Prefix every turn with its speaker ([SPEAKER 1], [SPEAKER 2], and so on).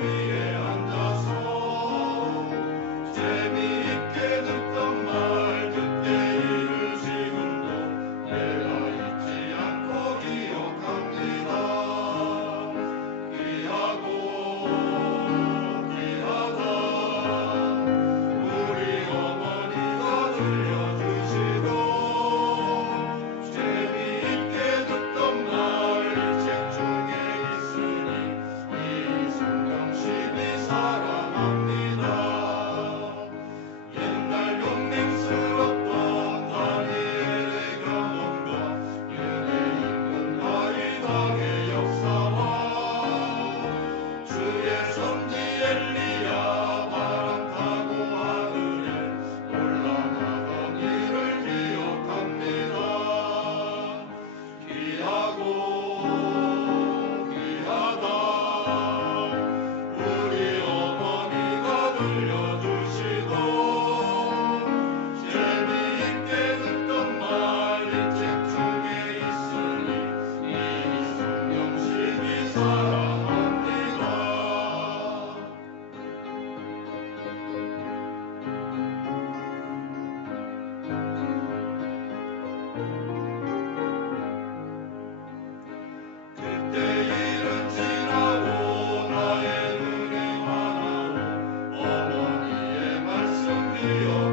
[SPEAKER 1] me. 말